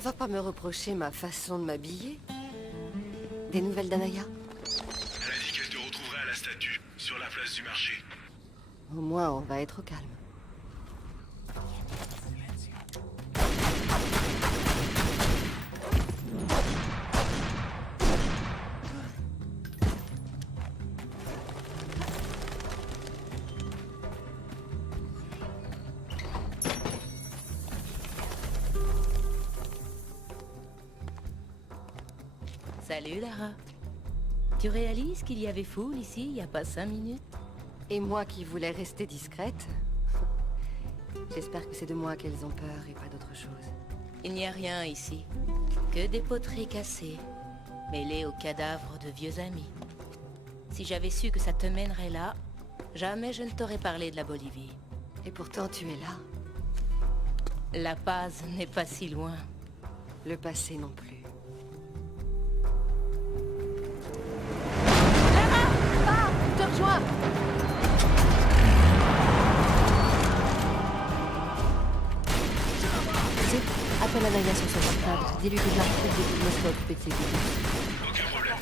ne vas pas me reprocher ma façon de m'habiller? Des nouvelles d'Anaya? Elle a dit qu'elle te retrouverait à la statue, sur la place du marché. Au moins, on va être au calme. Salut Lara. Tu réalises qu'il y avait foule ici il y a pas 5 minutes? Et moi qui voulais rester discrète? J'espère que c'est de moi qu'elles ont peur et pas d'autre chose. Il n'y a rien ici. Que des poteries cassées, mêlées aux cadavres de vieux amis. Si j'avais su que ça te mènerait là, jamais je ne t'aurais parlé de la Bolivie. Et pourtant tu es là. La Paz n'est pas si loin. Le passé non plus. Je te rejoins! Appelle Anaya sur son portable. Dis-lui que j'arrive dès qu'il me soit occupé de ses vidéos. Aucun problème.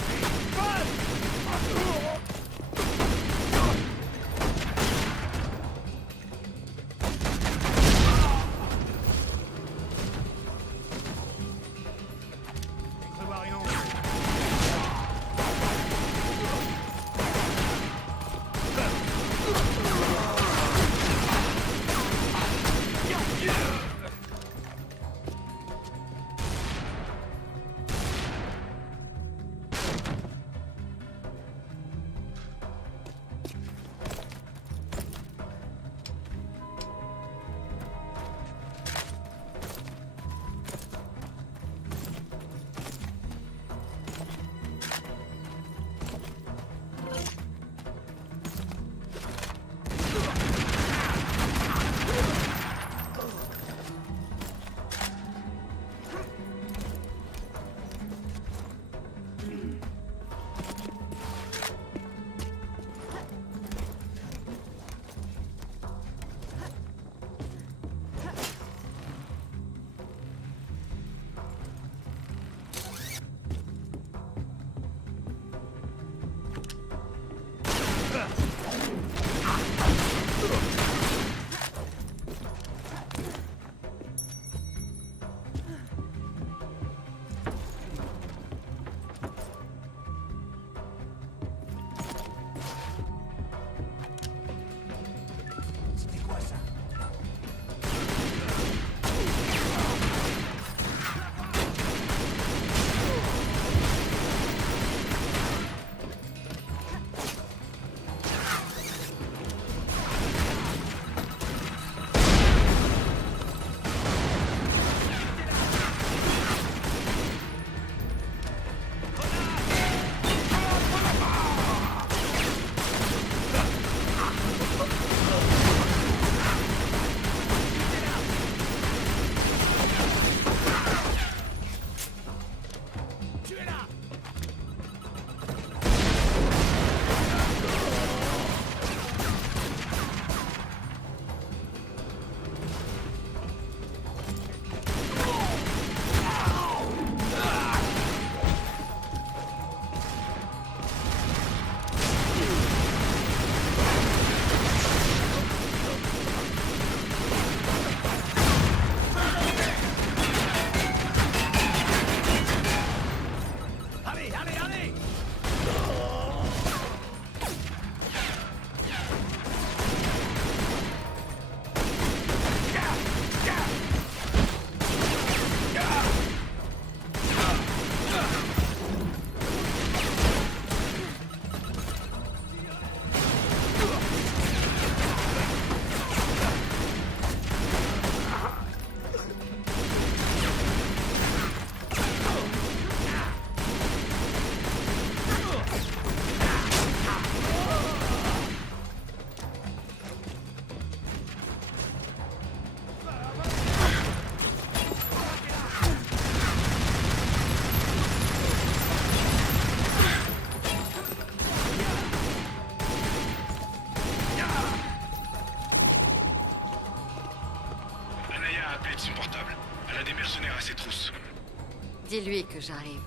Dis-lui que j'arrive.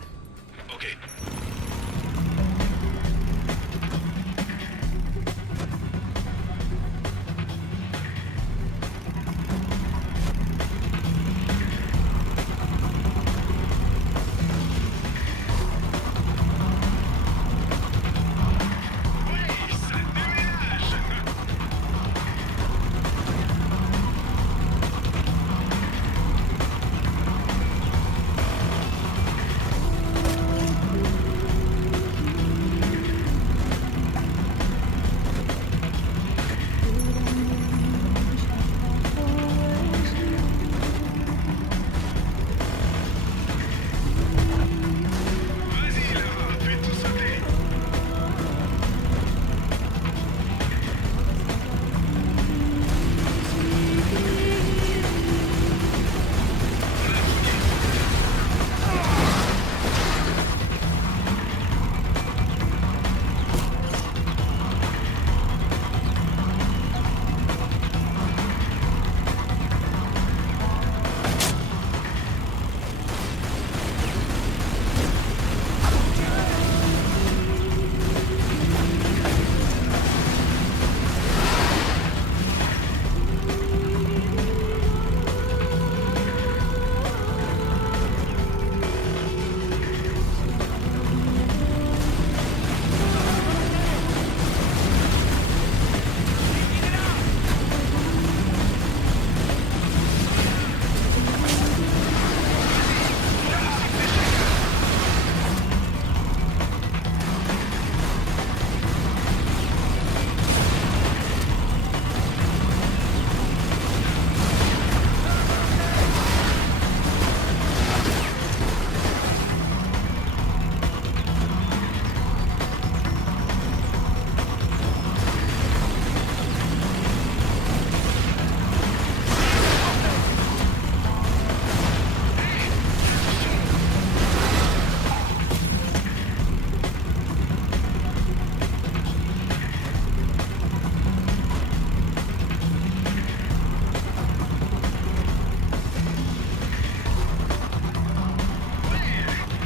Ok. Oui, ça déménage. Vas-y, Lara, fais tout sauter.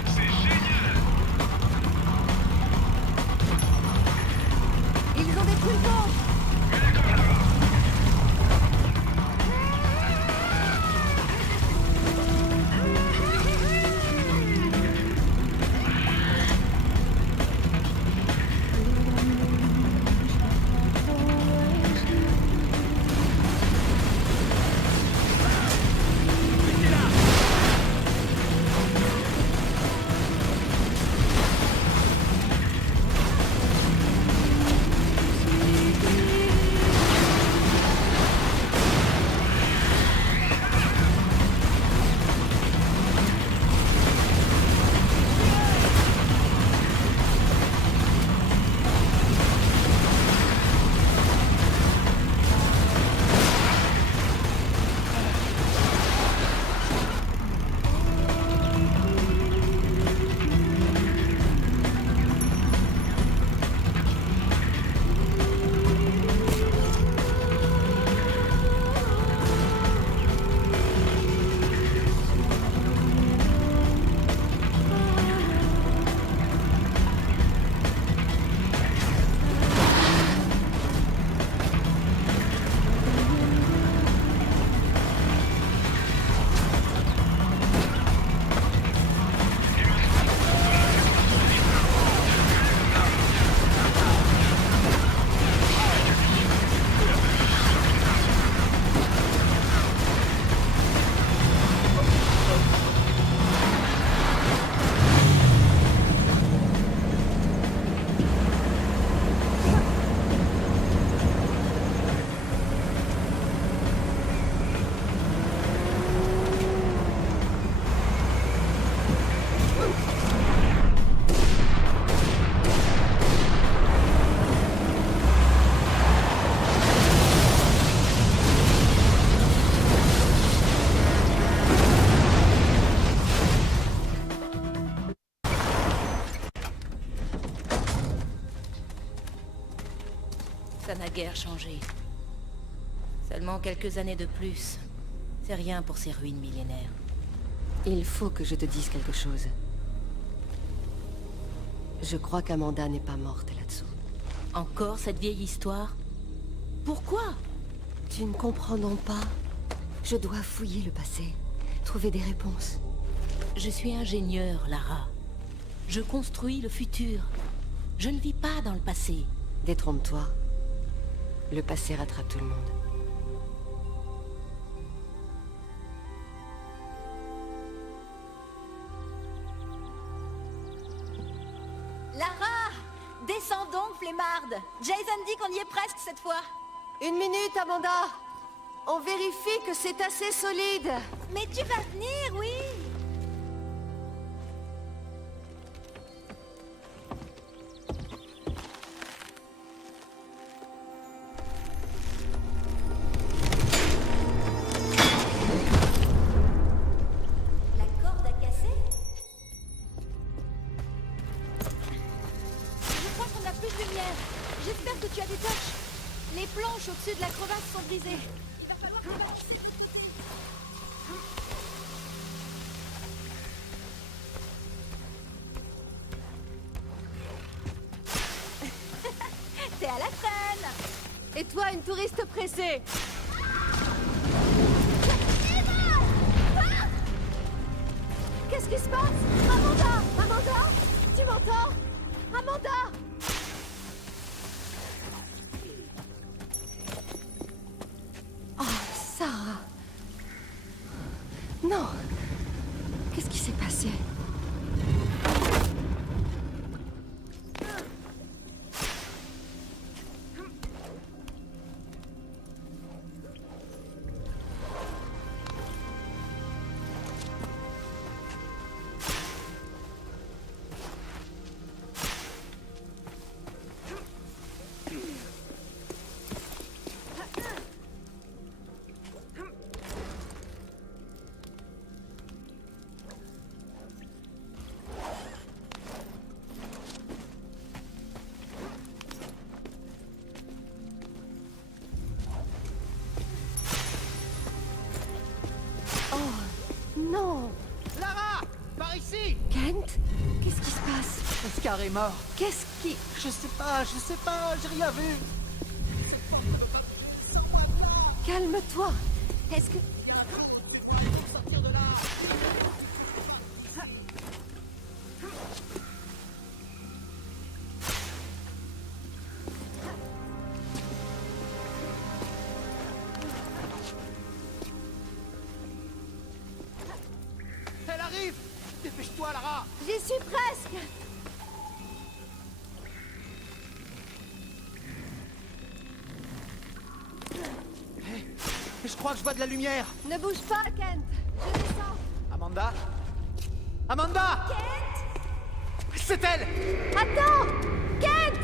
C'est génial. Ils ont détruit le pont. D'accord, Lara. Ça n'a guère changé. Seulement quelques années de plus. C'est rien pour ces ruines millénaires. Il faut que je te dise quelque chose. Je crois qu'Amanda n'est pas morte là-dessous. Encore cette vieille histoire? Pourquoi? Tu ne comprends donc pas? Je dois fouiller le passé, trouver des réponses. Je suis ingénieur, Lara. Je construis le futur. Je ne vis pas dans le passé. Détrompe-toi. Le passé rattrape tout le monde. Lara! Descends donc, flemmarde! Jason dit qu'on y est presque cette fois. Une minute, Amanda! On vérifie que c'est assez solide. Mais tu vas venir, oui! La corde a cassé? Je crois qu'on a plus de lumière. J'espère que tu as des torches. Les planches au-dessus de la crevasse sont brisées. Il va falloir qu'on va... T'es à la traîne! Et toi, une touriste pressée? Qu'est-ce qui se passe? Amanda! Amanda! Tu m'entends? Amanda! Oh, Sarah! Non! Qu'est-ce qui s'est passé? Non! Lara! Par ici! Kent? Qu'est-ce qui se passe? Oscar est mort. Qu'est-ce qui... Je sais pas, j'ai rien vu. Calme-toi! Est-ce que... Sortir de là! Elle arrive! Dépêche-toi, Lara! J'y suis presque! Je crois que je vois de la lumière! Ne bouge pas, Kent! Je descends! Amanda? Amanda! Kent! C'est elle! Attends! Kent!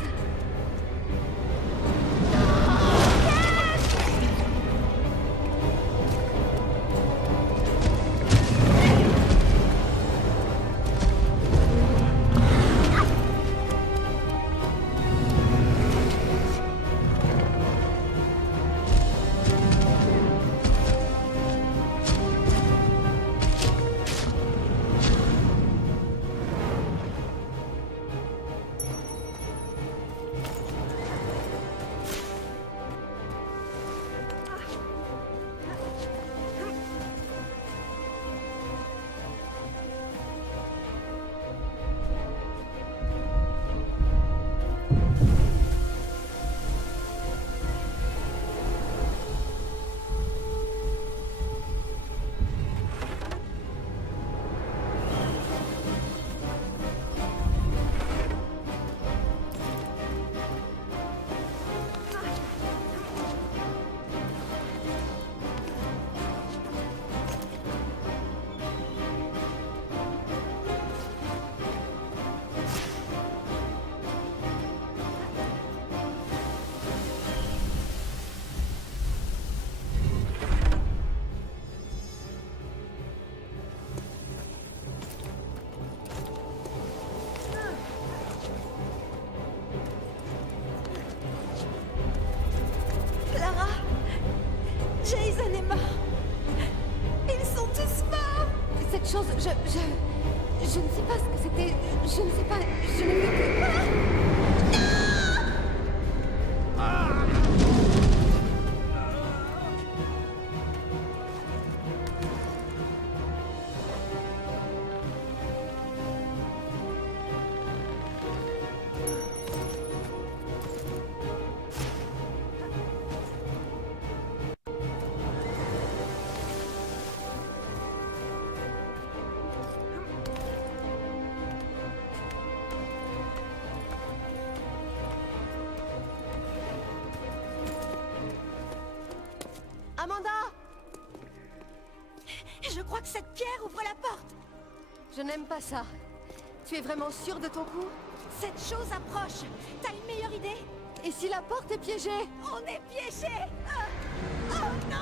masque, c'était... Je ne sais pas, je n'ai vu que... Amanda! Je crois que cette pierre ouvre la porte. Je n'aime pas ça. Tu es vraiment sûre de ton coup? Cette chose approche. T'as une meilleure idée? Et si la porte est piégée? On est piégés. Oh non!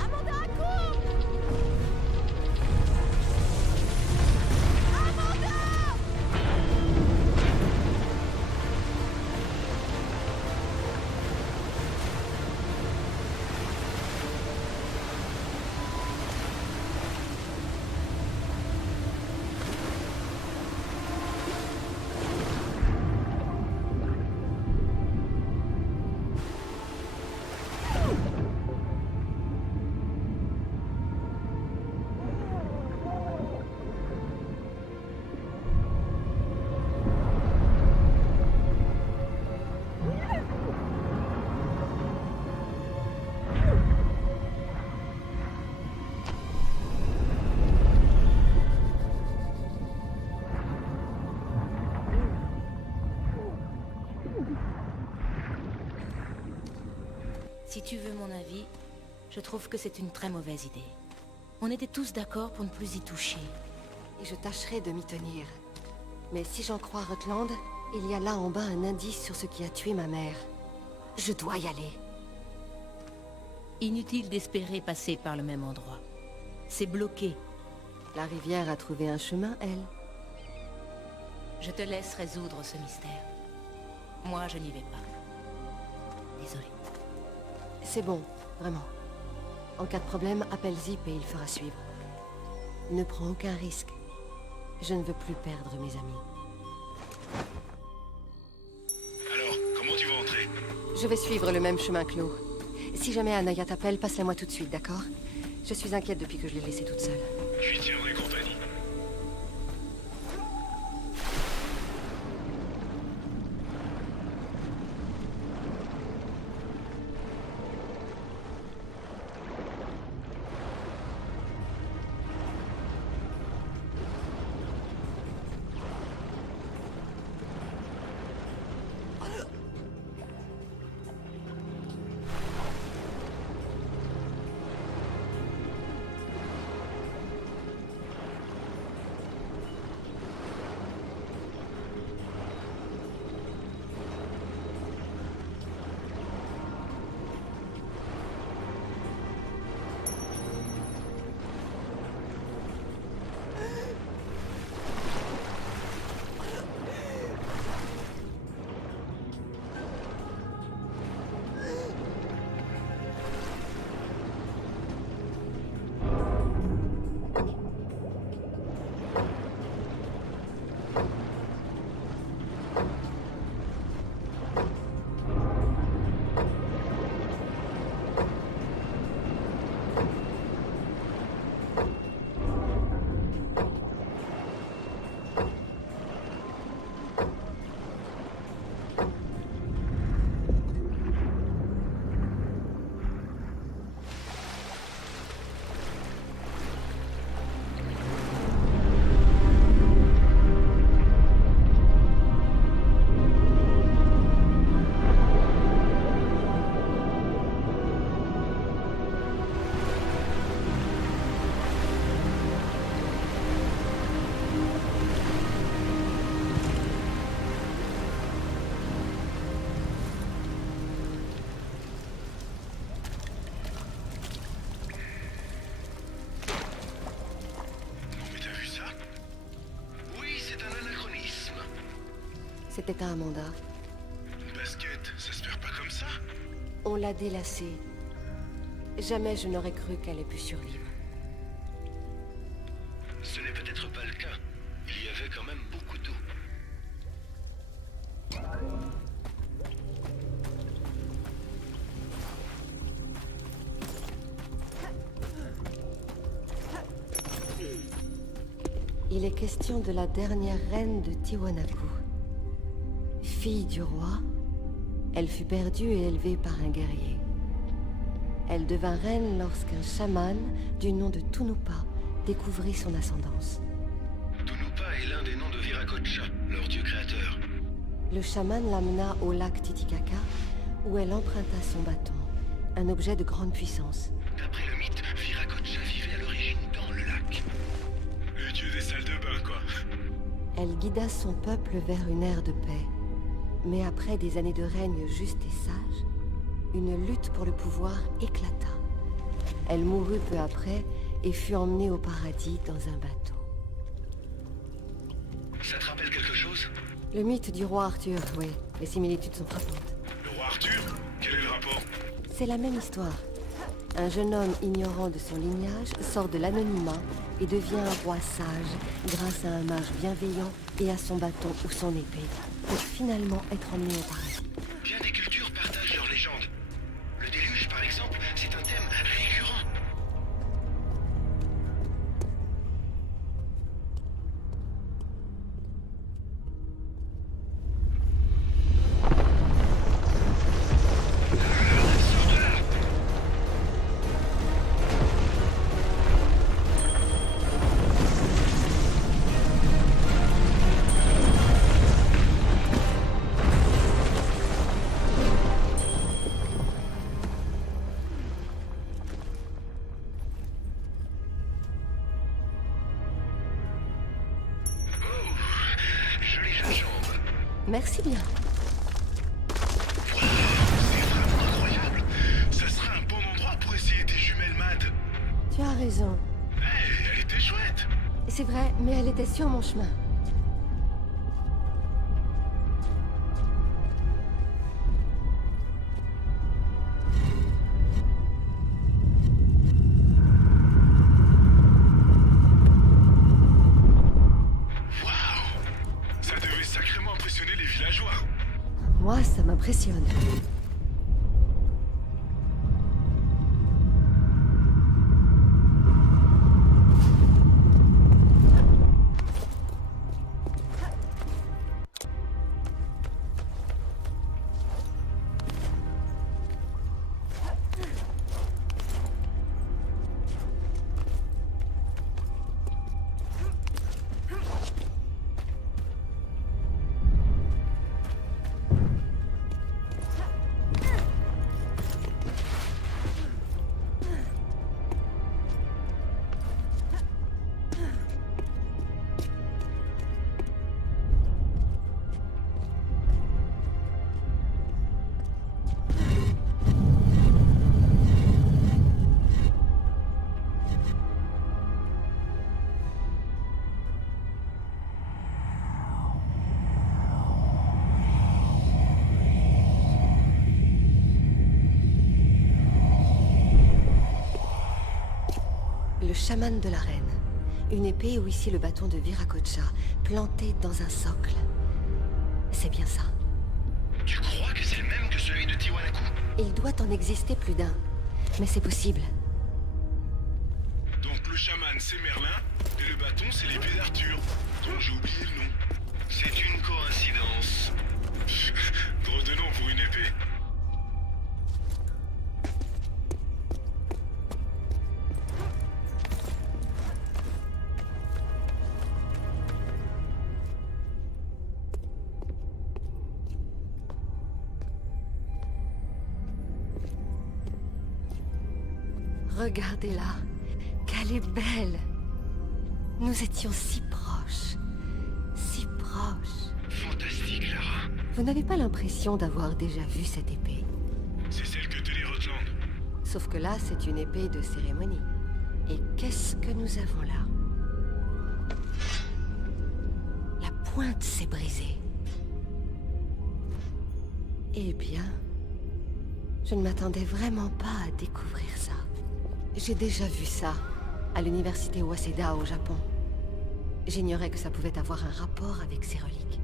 Amanda, cours! Amanda! Si tu veux mon avis, je trouve que c'est une très mauvaise idée. On était tous d'accord pour ne plus y toucher. Et je tâcherai de m'y tenir. Mais si j'en crois Rutland, il y a là en bas un indice sur ce qui a tué ma mère. Je dois y aller. Inutile d'espérer passer par le même endroit. C'est bloqué. La rivière a trouvé un chemin, elle. Je te laisse résoudre ce mystère. Moi, je n'y vais pas. Désolée. C'est bon, vraiment. En cas de problème, appelle Zip et il fera suivre. Ne prends aucun risque. Je ne veux plus perdre mes amis. Alors, comment tu vas entrer? Je vais suivre le même chemin que l'eau. Si jamais Anaya t'appelle, passe-la-moi tout de suite, d'accord? Je suis inquiète depuis que je l'ai laissée toute seule. Je lui tiendrai compagnie. C'était à Amanda. Une basket, ça se perd pas comme ça? On l'a délassée. Jamais je n'aurais cru qu'elle ait pu survivre. Ce n'est peut-être pas le cas. Il y avait quand même beaucoup d'eau. Il est question de la dernière reine de Tiwanaku. Fille du roi, elle fut perdue et élevée par un guerrier. Elle devint reine lorsqu'un chaman du nom de Tunupa découvrit son ascendance. Tunupa est l'un des noms de Viracocha, leur dieu créateur. Le chaman l'amena au lac Titicaca, où elle emprunta son bâton, un objet de grande puissance. D'après le mythe, Viracocha vivait à l'origine dans le lac. Le dieu des salles de bain, quoi. Elle guida son peuple vers une ère de paix. Mais après des années de règne juste et sage, une lutte pour le pouvoir éclata. Elle mourut peu après et fut emmenée au paradis dans un bateau. Ça te rappelle quelque chose? Le mythe du roi Arthur, oui. Les similitudes sont frappantes. Le roi Arthur? Quel est le rapport? C'est la même histoire. Un jeune homme ignorant de son lignage sort de l'anonymat et devient un roi sage grâce à un mage bienveillant et à son bâton ou son épée, pour finalement être emmené au paradis. Bien des cultures partagent leurs légendes. Le déluge, par exemple, c'est un thème récurrent. Sors de là! Jolie jeune jambe. Merci bien. C'est vraiment incroyable. Ça serait un bon endroit pour essayer des jumelles MAD. Tu as raison. Hey, elle était chouette. C'est vrai, mais elle était sur mon chemin. Waouh! Ça devait sacrément impressionner les villageois. Moi, ça m'impressionne. Le chaman de la reine. Une épée ou ici le bâton de Viracocha, planté dans un socle. C'est bien ça. Tu crois que c'est le même que celui de Tiwanaku? Il doit en exister plus d'un. Mais c'est possible. Donc le chaman c'est Merlin, et le bâton c'est l'épée d'Arthur, dont j'ai oublié le nom. C'est une coïncidence. Drôle de nom pour une épée. Regardez-la. Qu'elle est belle. Nous étions si proches. Si proches. Fantastique, Lara. Vous n'avez pas l'impression d'avoir déjà vu cette épée? C'est celle que tenait Rotland. Sauf que là, c'est une épée de cérémonie. Et qu'est-ce que nous avons là? La pointe s'est brisée. Eh bien, je ne m'attendais vraiment pas à découvrir ça. J'ai déjà vu ça, à l'université Waseda au Japon. J'ignorais que ça pouvait avoir un rapport avec ces reliques.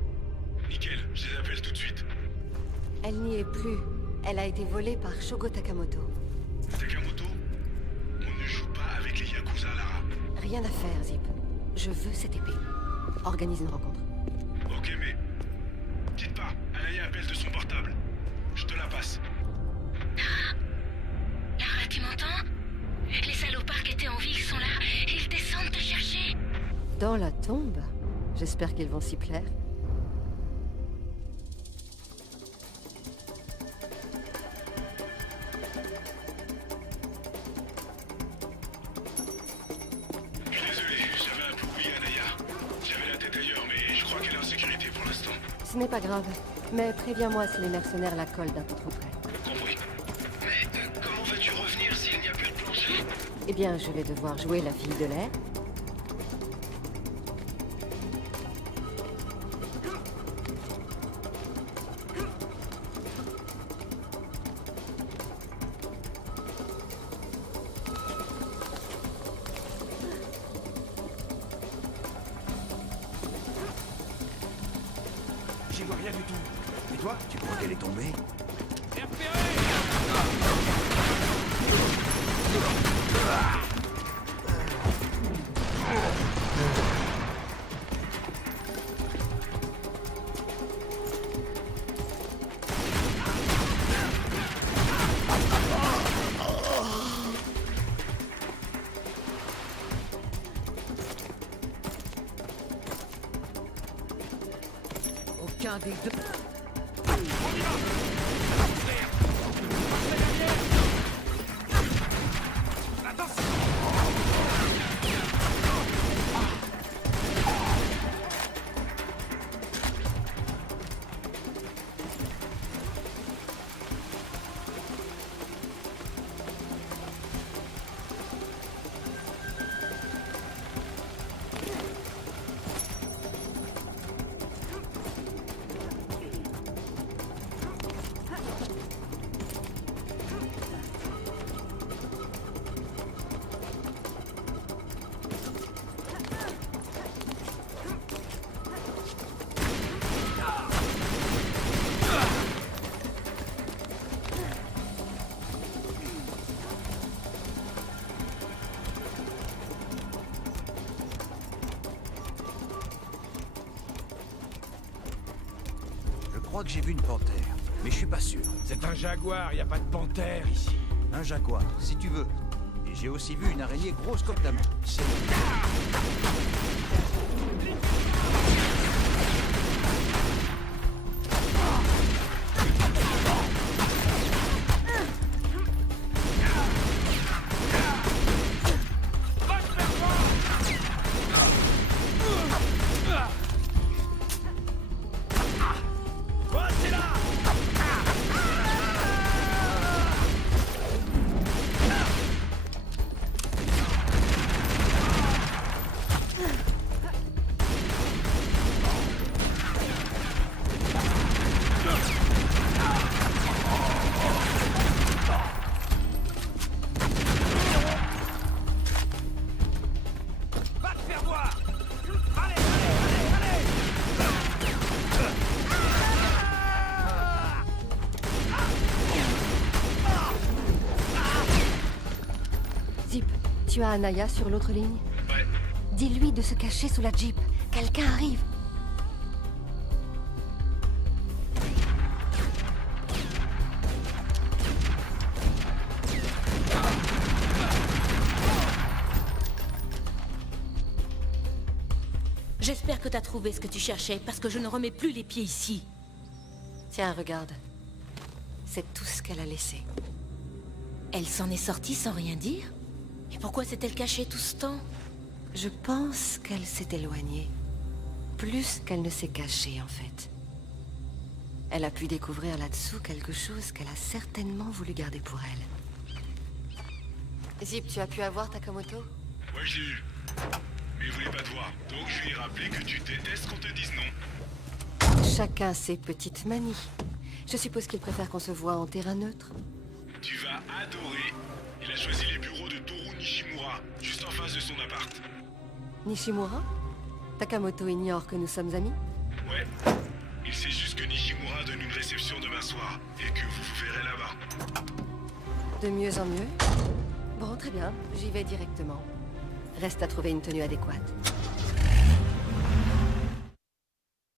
Nickel, je les appelle tout de suite. Elle n'y est plus. Elle a été volée par Shogo Takamoto. Takamoto, on ne joue pas avec les Yakuza, Lara. Rien à faire, Zip. Je veux cette épée. Organise une rencontre. Ok, mais... Quitte pas, Anaya appelle de son portable. Je te la passe. Lara, tu m'entends? Les salopards qui étaient en ville sont là. Ils descendent te chercher. Dans la tombe? J'espère qu'ils vont s'y plaire. Je suis désolé, j'avais un peu oublié Anaya. J'avais la tête ailleurs, mais je crois qu'elle est en sécurité pour l'instant. Ce n'est pas grave. Mais préviens-moi si les mercenaires la collent d'un peu trop près. Compris. Mais comment vas-tu revenir s'il n'y a plus de plancher? Eh bien, je vais devoir jouer la fille de l'air. J'y vois rien du tout. Et toi, tu crois qu'elle est tombée? Aucun des deux. Je crois que j'ai vu une panthère, mais je suis pas sûr. C'est un jaguar, y a pas de panthère ici. Un jaguar, si tu veux. Et j'ai aussi vu une araignée grosse comme ta main. Va te faire voir. Allez, Zip, tu as Anaya sur l'autre ligne? Ouais, Dis-lui de se cacher sous la Jeep. Quelqu'un arrive. J'espère que t'as trouvé ce que tu cherchais, parce que je ne remets plus les pieds ici. Tiens, regarde. C'est tout ce qu'elle a laissé. Elle s'en est sortie sans rien dire? Et pourquoi s'est-elle cachée tout ce temps? Je pense qu'elle s'est éloignée. Plus qu'elle ne s'est cachée, en fait. Elle a pu découvrir là-dessous quelque chose qu'elle a certainement voulu garder pour elle. Zip, tu as pu avoir Takamoto? ouais, je l'ai eu. Mais il voulait pas te voir, donc je lui ai rappelé que tu détestes qu'on te dise non. Chacun ses petites manies. Je suppose qu'il préfère qu'on se voit en terrain neutre. Tu vas adorer. Il a choisi les bureaux de Toru Nishimura, juste en face de son appart. Nishimura? Takamoto ignore que nous sommes amis? Ouais. Il sait juste que Nishimura donne une réception demain soir, et que vous vous verrez là-bas. De mieux en mieux. Bon, très bien, j'y vais directement. Reste à trouver une tenue adéquate.